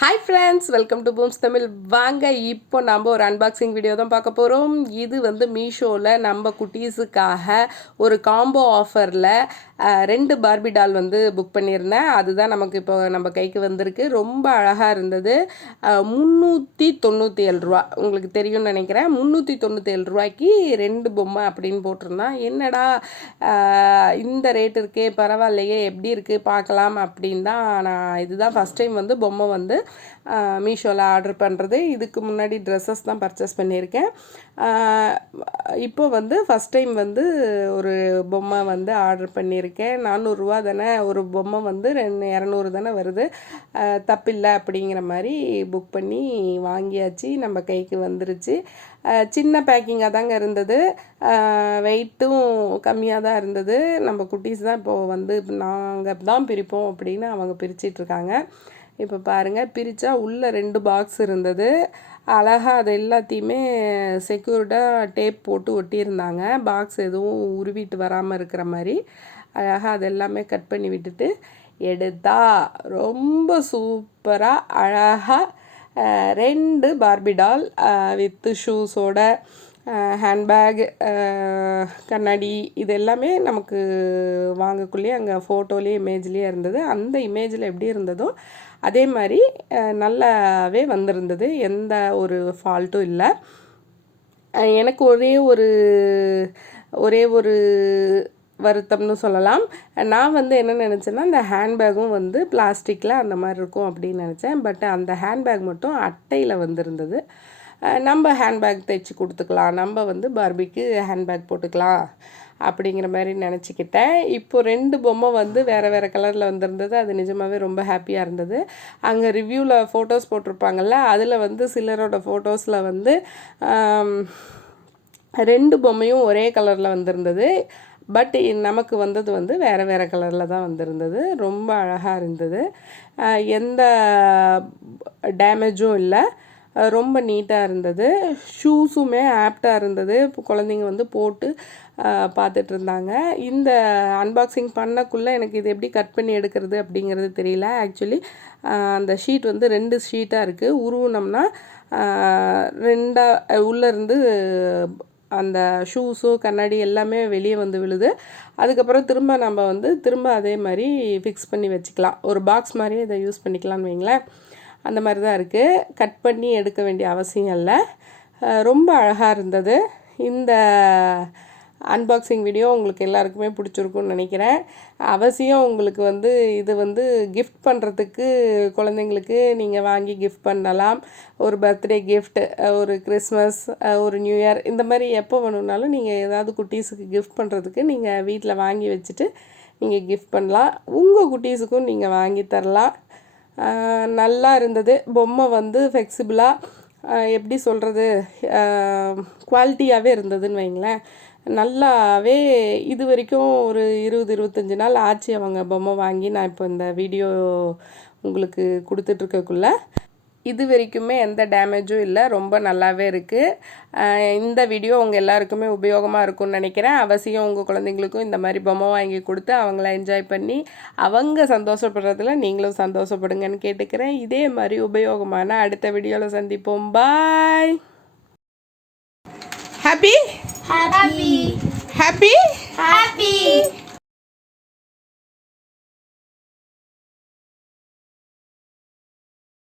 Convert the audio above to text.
Hi friends, welcome to Booms Tamil. வாங்க இப்போ நம்ம ஒரு அன்பாக்சிங் வீடியோ தான் பார்க்க போகிறோம். இது வந்து மீஷோவில் நம்ம குட்டீஸுக்காக ஒரு காம்போ ஆஃபரில் 2 பார்பி டால் வந்து புக் பண்ணியிருந்தேன். அதுதான் நமக்கு இப்போ நம்ம கைக்கு வந்திருக்கு. ரொம்ப அழகாக இருந்தது. 397 ரூபா, உங்களுக்கு தெரியும்னு நினைக்கிறேன். 397 ரூபாய்க்கு 2 பொம்மை அப்படின்னு போட்டிருந்தான். என்னடா இந்த ரேட் இருக்கே, பரவாயில்லையே, எப்படி இருக்குது பார்க்கலாம் அப்படின்னு தான். நான் இதுதான் ஃபஸ்ட் டைம் வந்து பொம்மை வந்து மீஷோவில் ஆர்டர் பண்ணுறது. இதுக்கு முன்னாடி ட்ரெஸ்ஸஸ் தான் பர்ச்சேஸ் பண்ணியிருக்கேன். இப்போ வந்து ஃபஸ்ட் டைம் வந்து ஒரு பொம்மை வந்து ஆர்டர் பண்ணியிருக்கேன். 400 ரூபா தானே, ஒரு பொம்மை வந்து 200 தானே வருது, தப்பில்லை அப்படிங்கிற மாதிரி புக் பண்ணி வாங்கியாச்சு. நம்ம கைக்கு வந்துருச்சு. சின்ன பேக்கிங்காக தாங்க இருந்தது, வெயிட்டும் கம்மியாக தான் இருந்தது. நம்ம குட்டீஸ் தான் இப்போது வந்து நாங்கள் தான் பிரிப்போம் அப்படின்னு அவங்க பிரிச்சிட்ருக்காங்க. இப்போ பாருங்கள், பிரித்தா உள்ளே 2 பாக்ஸ் இருந்தது. அழகாக அது எல்லாத்தையுமே செக்யூர்டாக டேப் போட்டு ஒட்டியிருந்தாங்க. பாக்ஸ் எதுவும் உருவிட்டு வராமல் இருக்கிற மாதிரி அழகாக அது எல்லாமே கட் பண்ணி விட்டுட்டு எடுத்தா ரொம்ப சூப்பராக அழகாக 2 பார்பி டால் வித்து ஷூஸோட, ஹேண்ட்பேக், கண்ணாடி, இது எல்லாமே நமக்கு வாங்கக்குள்ளேயே அங்கே ஃபோட்டோலேயே இமேஜ்லேயே இருந்தது. அந்த இமேஜில் எப்படி இருந்ததோ அதே மாதிரி நல்லாவே வந்திருந்தது. எந்த ஒரு ஃபால்ட்டும் இல்லை. எனக்கு ஒரே ஒரு வருத்தம்னு சொல்லலாம். நான் வந்து என்ன நினச்சேன்னா, இந்த ஹேண்ட்பேக்கும் வந்து பிளாஸ்டிக்கில் அந்த மாதிரி இருக்கும் அப்படின்னு நினச்சேன். பட் அந்த ஹேண்ட்பேக் மட்டும் அட்டையில் வந்திருந்தது. நம்ம ஹேண்ட்பேக் தைச்சி கொடுத்துக்கலாம், நம்ம வந்து பார்பிக்கு ஹேண்ட்பேக் போட்டுக்கலாம் அப்படிங்கிற மாதிரி நினச்சிக்கிட்டேன். இப்போது 2 பொம்மை வந்து வேறு கலரில் வந்திருந்தது. அது நிஜமாகவே ரொம்ப ஹாப்பியாக இருந்தது. அங்கே ரிவ்யூவில் ஃபோட்டோஸ் போட்டிருப்பாங்கள்ல, அதில் வந்து சிலரோட ஃபோட்டோஸில் வந்து 2 பொம்மையும் ஒரே கலரில் வந்திருந்தது. பட் நமக்கு வந்தது வந்து வேறு கலரில் தான் வந்திருந்தது. ரொம்ப அழகாக இருந்தது. எந்த டேமேஜும் இல்லை, ரொம்ப நீட்டாக இருந்தது. ஷூஸுமே ஆப்டாக இருந்தது. இப்போ குழந்தைங்க வந்து போட்டு பார்த்துட்டு இருந்தாங்க. இந்த அன்பாக்சிங் பண்ணக்குள்ளே எனக்கு இது எப்படி கட் பண்ணி எடுக்கிறது அப்படிங்கிறது தெரியல. ஆக்சுவலி அந்த ஷீட் வந்து 2 ஷீட்டாக இருக்குது. உருவினோம்னா 2 உள்ளேருந்து அந்த ஷூஸு கண்ணாடி எல்லாமே வெளியே வந்து விழுது. அதுக்கப்புறம் திரும்ப நம்ம வந்து அதே மாதிரி ஃபிக்ஸ் பண்ணி வச்சுக்கலாம். ஒரு பாக்ஸ் மாதிரியே இதை யூஸ் பண்ணிக்கலாம்னு வைங்களேன். அந்த மாதிரி தான் இருக்குது. கட் பண்ணி எடுக்க வேண்டிய அவசியம் இல்லை. ரொம்ப அழகாக இருந்தது. இந்த அன்பாக்சிங் வீடியோ உங்களுக்கு எல்லாருக்குமே பிடிச்சிருக்குன்னு நினைக்கிறேன். அவசியம் உங்களுக்கு வந்து இது வந்து கிஃப்ட் பண்ணுறதுக்கு குழந்தைங்களுக்கு நீங்கள் வாங்கி கிஃப்ட் பண்ணலாம். ஒரு பர்த்டே கிஃப்ட், ஒரு கிறிஸ்மஸ், ஒரு நியூ இயர், இந்த மாதிரி எப்போ வேணும்னாலும் நீங்கள் ஏதாவது குட்டீஸுக்கு கிஃப்ட் பண்ணுறதுக்கு நீங்கள் வீட்டில் வாங்கி வச்சுட்டு நீங்கள் கிஃப்ட் பண்ணலாம். உங்கள் குட்டீஸுக்கும் நீங்கள் வாங்கி தரலாம். நல்லா இருந்தது. பொம்மை வந்து ஃப்ளெக்சிபிளாக, எப்படி சொல்கிறது, குவாலிட்டியாகவே இருந்ததுன்னு வைங்களேன். நல்லாவே இது வரைக்கும் ஒரு 20-25 நாள் ஆச்சு அவங்க பொம்மை வாங்கி. நான் இப்போ இந்த வீடியோ உங்களுக்கு கொடுத்துட்ருக்கக்குள்ள இது வரைக்குமே எந்த டேமேஜும் இல்லை. ரொம்ப நல்லாவே இருக்குது. இந்த வீடியோ உங்கள் எல்லாருக்குமே உபயோகமாக இருக்கும்னு நினைக்கிறேன். அவசியம் உங்கள் குழந்தைங்களுக்கும் இந்த மாதிரி பொம்மை வாங்கி கொடுத்து அவங்கள என்ஜாய் பண்ணி அவங்க சந்தோஷப்படுறதுல நீங்களும் சந்தோஷப்படுங்கன்னு கேட்டுக்கிறேன். இதே மாதிரி உபயோகமான அடுத்த வீடியோவில் சந்திப்போம். Bye. Happy happy happy happy.